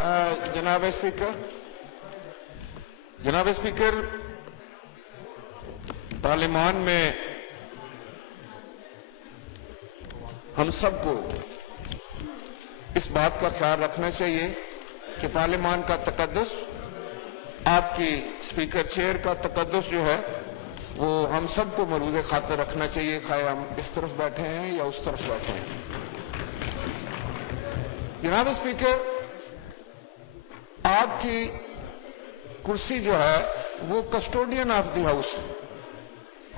जनाब स्पीकर, पार्लियामान में हम सबको इस बात का ख्याल रखना चाहिए कि पार्लियामान का तकद्दुस, आपकी स्पीकर चेयर का तकद्दुस जो है वो हम सबको मरूज़े खातिर रखना चाहिए, खाए हम इस तरफ बैठे हैं या उस तरफ बैठे हैं। जनाब स्पीकर, आपकी कुर्सी जो है वो कस्टोडियन ऑफ द हाउस,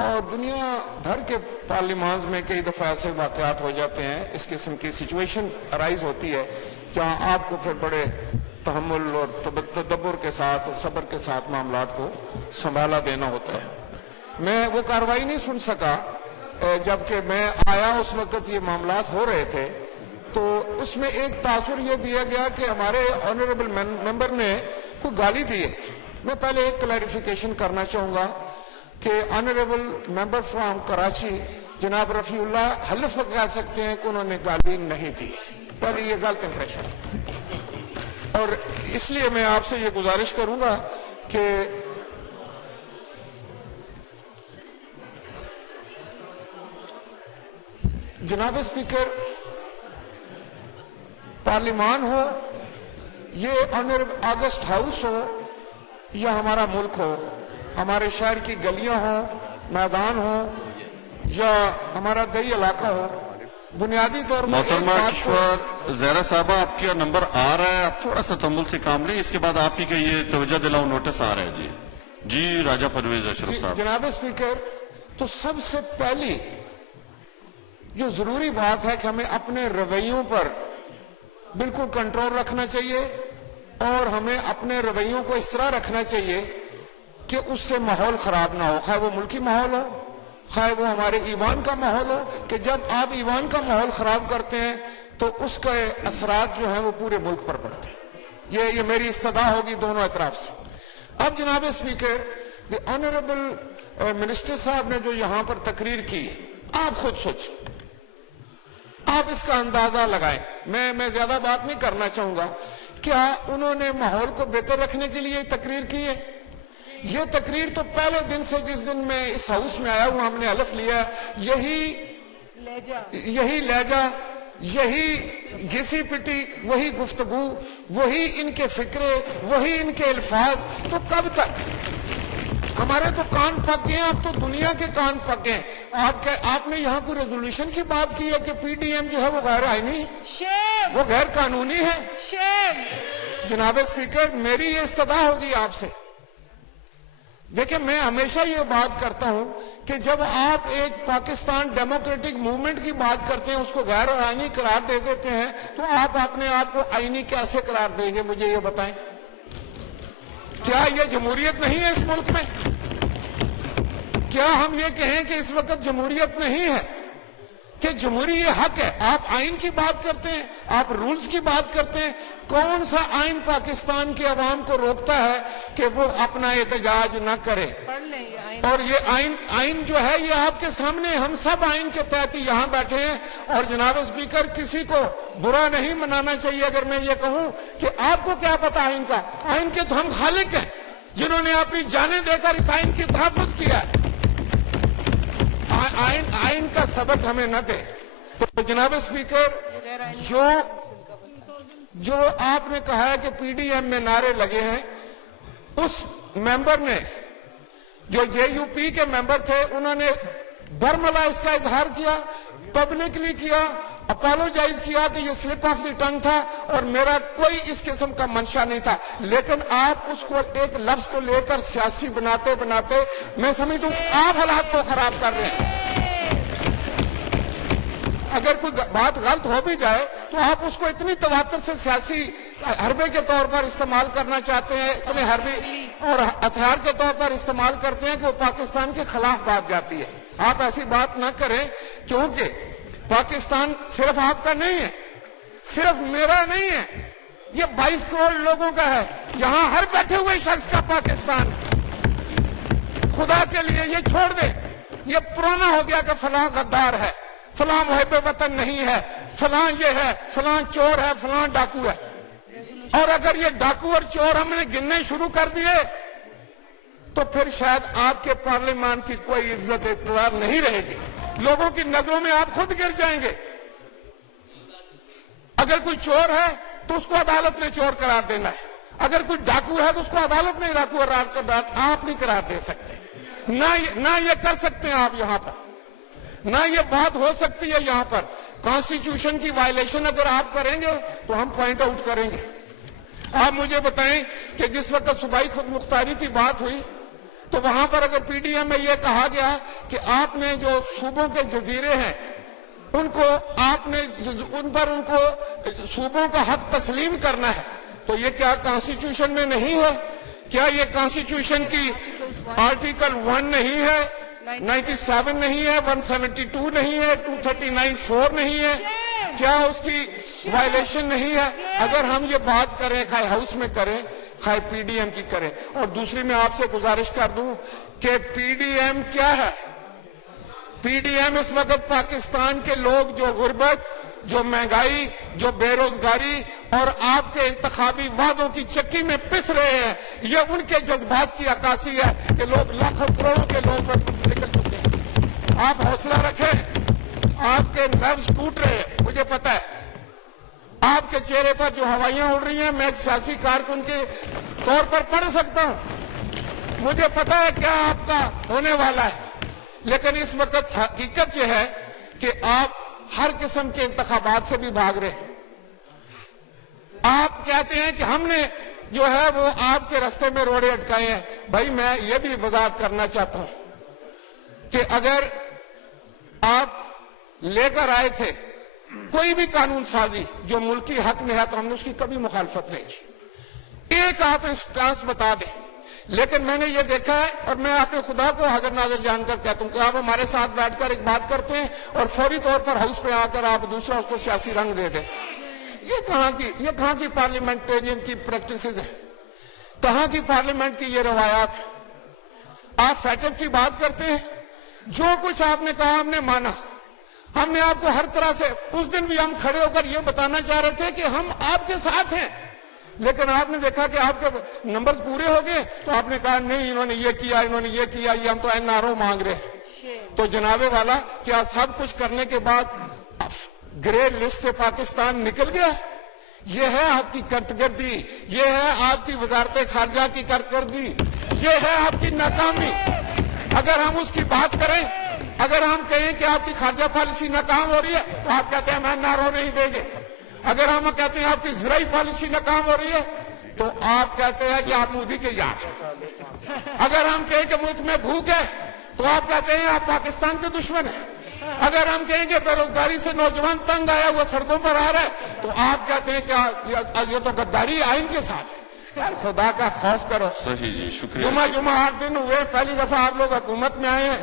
और दुनिया भर के पार्लियामांस में कई दफा ऐसे वाकयात हो जाते हैं, इस किस्म की सिचुएशन अराइज होती है जहां आपको फिर बड़े तहम्मुल और तदब्बुर के साथ और सब्र के साथ मामलात को संभाला देना होता है। मैं वो कार्रवाई नहीं सुन सका, जबकि मैं आया उस वक्त ये मामलात हो रहे थे, तो उसमें एक तासुर ये दिया गया कि हमारे ऑनरेबल मेंबर ने कोई गाली दी है। मैं पहले एक क्लैरिफिकेशन करना चाहूंगा कि ऑनरेबल मेंबर फ्रॉम कराची जनाब रफीउल्लाह हल्फ कह सकते हैं कि उन्होंने गाली नहीं दी। पहले ये गलत इंप्रेशन, और इसलिए मैं आपसे ये गुजारिश करूंगा कि जनाब स्पीकर, पार्लियामान हो, ये ऑनरेबल ऑगस्ट हाउस हो या हमारा मुल्क हो, हमारे शहर की गलियां हो, मैदान हो या हमारा दही इलाका हो, बुनियादी तौर पर मोहतरमा किश्वर ज़हरा साहबा, आपका नंबर आ रहा है, आप थोड़ा सा तमुल से काम लें, इसके बाद आपकी का ये तवज्जो दिलाओ नोटिस आ रहा है। जी राजा परवेज अशरफ साहब। जनाब स्पीकर, तो सबसे पहली जो जरूरी बात है कि हमें अपने रवैयों पर बिल्कुल कंट्रोल रखना चाहिए, और हमें अपने रवैयों को इस तरह रखना चाहिए कि उससे माहौल खराब ना हो, खाए वो मुल्की माहौल हो, खाए वो हमारे ईमान का माहौल हो, कि जब आप ईमान का माहौल खराब करते हैं तो उसके असरात जो हैं वो पूरे मुल्क पर पड़ते हैं। ये मेरी इस्तदा होगी दोनों अतराफ से। अब जनाब स्पीकर, द ऑनरेबल मिनिस्टर साहब ने जो यहां पर तकरीर की, आप खुद सोचें, आप इसका अंदाजा लगाएं। मैं ज्यादा बात नहीं करना चाहूंगा। क्या उन्होंने माहौल को बेहतर रखने के लिए तकरीर की है? ये तकरीर तो पहले दिन से, जिस दिन मैं इस हाउस में आया हूं, हमने हलफ लिया, यही लहजा, यही घिसी पिटी, वही गुफ्तगू, वही इनके फिक्रे, वही इनके अल्फाज, तो कब तक? हमारे तो कान पक गए, अब तो दुनिया के कान पक गए। आपने यहाँ कोई रेजोल्यूशन की बात की है कि पीडीएम जो है वो गैर आईनी, वो गैर कानूनी है। जनाब स्पीकर, मेरी ये इस्तदा होगी आपसे। देखिए, मैं हमेशा ये बात करता हूं कि जब आप एक पाकिस्तान डेमोक्रेटिक मूवमेंट की बात करते हैं, उसको गैर आईनी करार दे देते हैं, तो आप अपने आप को आईनी कैसे करार देंगे? मुझे ये बताएं। क्या ये जमहूरियत नहीं है इस मुल्क में? क्या हम ये कहें कि इस वक्त जमहूरियत नहीं है, कि जमहूरी ये हक है? आप आइन की बात करते हैं, आप रूल्स की बात करते हैं। कौन सा आइन पाकिस्तान के अवाम को रोकता है कि वो अपना एहतजाज न करे? और ये आइन जो है ये आपके सामने, हम सब आइन के तहत ही यहाँ बैठे हैं। और जनाब स्पीकर, किसी को बुरा नहीं मनाना चाहिए अगर मैं ये कहूं कि आपको क्या पता आइन का? आइन के तो हम खालिक हैं, जिन्होंने अपनी जानें देकर इस आइन की तहफ़्फ़ुज़ किया है। आइन का सबक हमें न दे। तो जनाब स्पीकर, जो आपने कहा है कि पीडीएम में नारे लगे हैं, उस मेंबर ने, जो जेयूपी के मेंबर थे, उन्होंने बरमला इसका इजहार किया, पब्लिकली किया, अपोलोजाइज किया कि ये स्लिप ऑफ द टंग था और मेरा कोई इस किस्म का मंशा नहीं था। लेकिन आप उसको एक लफ्ज को लेकर सियासी बनाते बनाते, मैं समझता हूं आप हालात को खराब कर रहे हैं। अगर कोई बात गलत हो भी जाए तो आप उसको इतनी तवातर से सियासी हरबे के तौर पर इस्तेमाल करना चाहते हैं, इतने हरबे और हथियार के तौर पर इस्तेमाल करते हैं कि वो पाकिस्तान के खिलाफ बात जाती है। आप ऐसी बात ना करें, क्योंकि पाकिस्तान सिर्फ आपका नहीं है, सिर्फ मेरा नहीं है, ये 22 करोड़ लोगों का है। यहां हर बैठे हुए शख्स का पाकिस्तान। खुदा के लिए ये छोड़ दे, ये पुराना हो गया कि फलां गद्दार है, फलां मुहिब वतन नहीं है, फलां ये है, फलां चोर है, फलां डाकू है। اور اگر یہ ڈاکو اور چور ہم نے گننے شروع کر دیے تو پھر شاید آپ کے پارلیمان کی کوئی عزت اقتدار نہیں رہے گی. لوگوں کی نظروں میں آپ خود گر جائیں گے. اگر کوئی چور ہے تو اس کو عدالت نے چور قرار دینا ہے. اگر کوئی ڈاکو ہے تو اس کو عدالت نے ڈاکو آپ نہیں قرار دے سکتے. نہ یہ کر سکتے ہیں آپ یہاں پر, نہ یہ بات ہو سکتی ہے یہاں پر. کانسٹیٹیوشن کی وائلیشن اگر آپ کریں گے تو ہم پوائنٹ آؤٹ کریں گے. آپ مجھے بتائیں کہ جس وقت صوبائی خود مختاری کی بات ہوئی تو وہاں پر اگر پی ڈی ایم میں یہ کہا گیا کہ آپ نے جو صوبوں کے جزیرے ہیں ان کو صوبوں کا حق تسلیم کرنا ہے, تو یہ کیا کانسٹیٹیوشن میں نہیں ہے؟ کیا یہ کانسٹیٹیوشن کی آرٹیکل 1 نہیں ہے, 97 نہیں ہے, 172 نہیں ہے, 239(4) نہیں ہے؟ کیا اس کی وائلیشن نہیں ہے؟ اگر ہم یہ بات کریں, خواہ ہاؤس میں کریں خواہ پی ڈی ایم کی کریں. اور دوسری میں آپ سے گزارش کر دوں کہ پی ڈی ایم کیا ہے؟ پی ڈی ایم اس وقت پاکستان کے لوگ جو غربت, جو مہنگائی, جو بے روزگاری اور آپ کے انتخابی وعدوں کی چکی میں پس رہے ہیں, یہ ان کے جذبات کی عکاسی ہے کہ لوگ لاکھوں کروڑوں کے لوگ نکل چکے ہیں. آپ حوصلہ رکھیں, آپ کے نروز ٹوٹ رہے ہیں, مجھے پتا ہے. آپ کے چہرے پر جو ہوائیاں اڑ رہی ہیں میں ایک سیاسی کارکن کے طور پر پڑھ سکتا ہوں, مجھے پتا ہے کیا آپ کا ہونے والا ہے. لیکن اس وقت حقیقت یہ ہے کہ آپ ہر قسم کے انتخابات سے بھی بھاگ رہے ہیں. آپ کہتے ہیں کہ ہم نے جو ہے وہ آپ کے راستے میں روڑے اٹکائے ہیں. بھائی میں یہ بھی وضاحت کرنا چاہتا ہوں کہ اگر آپ لے کر آئے تھے کوئی بھی قانون سازی جو ملکی حق میں ہے تو ہم نے اس کی کبھی مخالفت نہیں کی. ایک آپ انسٹانس بتا دیں. لیکن میں نے یہ دیکھا ہے, اور میں اپنے خدا کو حاضر ناظر جان کر کہتا ہوں کہ آپ ہمارے ساتھ بیٹھ کر ایک بات کرتے ہیں اور فوری طور پر ہاؤس پہ آ کر آپ دوسرا اس کو سیاسی رنگ دے دیتے. یہ کہاں کی پارلیمنٹرین کی پریکٹسز ہیں؟ کہاں کی پارلیمنٹ کی یہ روایات؟ آپ فیٹف کی بات کرتے ہیں, جو کچھ آپ نے کہا ہم نے مانا. ہم نے آپ کو ہر طرح سے, اس دن بھی ہم کھڑے ہو کر یہ بتانا چاہ رہے تھے کہ ہم آپ کے ساتھ ہیں, لیکن آپ نے دیکھا کہ آپ کے نمبرز پورے ہو گئے تو آپ نے کہا نہیں انہوں نے یہ کیا, انہوں نے یہ کیا, یہ ہم تو این آر او مانگ رہے ہیں. تو جناب والا کیا سب کچھ کرنے کے بعد گرے لسٹ سے پاکستان نکل گیا؟ یہ ہے آپ کی کرتگردی, یہ ہے آپ کی وزارت خارجہ کی کرتگردی, یہ ہے آپ کی ناکامی. اگر ہم اس کی بات کریں, اگر ہم کہیں کہ آپ کی خارجہ پالیسی ناکام ہو رہی ہے تو آپ کہتے ہیں ہم نارو نہیں دیں گے. اگر ہم کہتے ہیں آپ کی زرعی پالیسی ناکام ہو رہی ہے تو آپ کہتے ہیں کہ آپ مودی کے یار. اگر ہم کہیں کہ ملک میں بھوک ہے تو آپ کہتے ہیں آپ پاکستان کے دشمن ہیں. اگر ہم کہیں کہ بے روزگاری سے نوجوان تنگ آیا ہوا سڑکوں پر آ رہا ہے تو آپ کہتے ہیں کہ یہ تو غداری آئین کے ساتھ ہے. یار خدا کا خوف کرو. صحیح جی, شکریہ. جمعہ 8 دن ہوئے, پہلی دفعہ آپ لوگ حکومت میں آئے ہیں.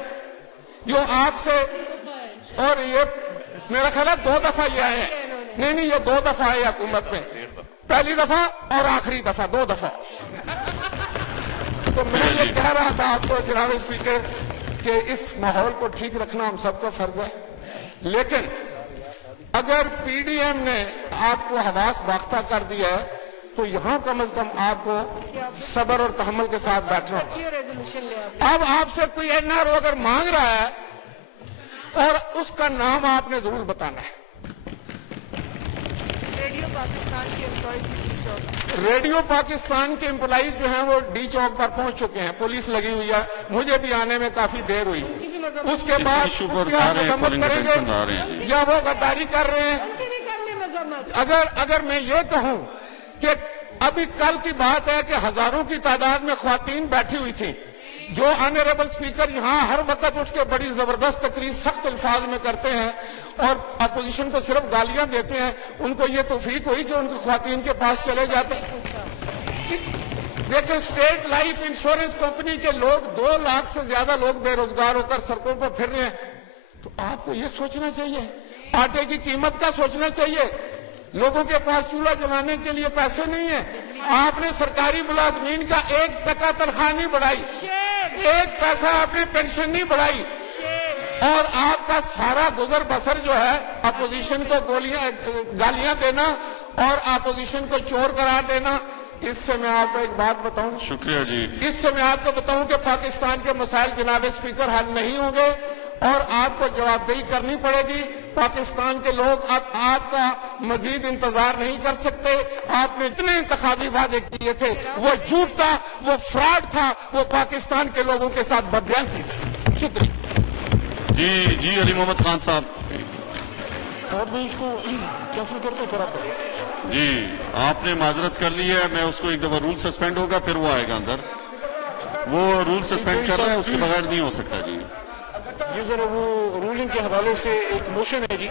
جو آپ سے, اور یہ میرا خیال ہے 2 دفعہ یہ آئے ہیں, نہیں یہ 2 دفعہ آئے حکومت میں, پہلی دفعہ اور آخری دفعہ, 2 دفعہ. تو میں یہ کہہ رہا تھا آپ کو جناب اسپیکر کہ اس ماحول کو ٹھیک رکھنا ہم سب کا فرض ہے. لیکن اگر پی ڈی ایم نے آپ کو حواس باختہ کر دیا ہے تو یہاں کم از کم آپ کو صبر اور تحمل کے ساتھ بیٹھنا ہوگا. اب آپ سے کوئی این آر او اگر مانگ رہا ہے اور اس کا نام آپ نے ضرور بتانا ہے. ریڈیو پاکستان کے امپلائیز جو ہیں وہ ڈی چوک پر پہنچ چکے ہیں, پولیس لگی ہوئی ہے. مجھے بھی آنے میں کافی دیر ہوئی. اس کے بعد اس کی آپ مذمت کریں گے یا وہ غداری کر رہے ہیں. اگر میں یہ کہوں کہ ابھی کل کی بات ہے کہ ہزاروں کی تعداد میں خواتین بیٹھی ہوئی تھی, جو آنریبل اسپیکر یہاں ہر وقت اٹھ کے بڑی زبردست تقریر سخت الفاظ میں کرتے ہیں اور اپوزیشن کو صرف گالیاں دیتے ہیں, ان کو یہ توفیق ہوئی کہ ان کی خواتین کے پاس چلے جاتے ہیں. دیکھیں اسٹیٹ لائف انشورنس کمپنی کے لوگ 2 لاکھ سے زیادہ لوگ بے روزگار ہو کر سڑکوں پر پھر رہے ہیں. تو آپ کو یہ سوچنا چاہیے, آٹے کی قیمت کا سوچنا چاہیے. لوگوں کے پاس چولہا جلانے کے لیے پیسے نہیں ہیں. آپ نے سرکاری ملازمین کا 1% تنخواہ نہیں بڑھائی, 1 پیسہ آپ نے پینشن نہیں بڑھائی, اور آپ کا سارا گزر بسر جو ہے اپوزیشن کو گالیاں دینا और अपोजिशन को चोर करार देना, इससे मैं आपको एक बात बताऊं, शुक्रिया जी। इससे मैं आपको बताऊं कि पाकिस्तान के मसाइल जनाब स्पीकर हल नहीं होंगे और आपको जवाबदेही करनी पड़ेगी। पाकिस्तान के लोग आपका मजीद इंतजार नहीं कर सकते। आपने इतने इंतखाबी वादे किए थे, वो झूठ था, वो फ्रॉड था, वो पाकिस्तान के लोगों के साथ बदयांती थी। शुक्रिया जी अली मोहम्मद खान साहब। और मैं इसको कैंसिल करके फिर आप जी आपने माजरत कर ली है, मैं उसको एक दफा रूल सस्पेंड होगा फिर वो आएगा अंदर। वो रूल सस्पेंड कर रहा है, उसके बगैर नहीं हो सकता जी। ये जरा वो रूलिंग के हवाले से एक मोशन है जी।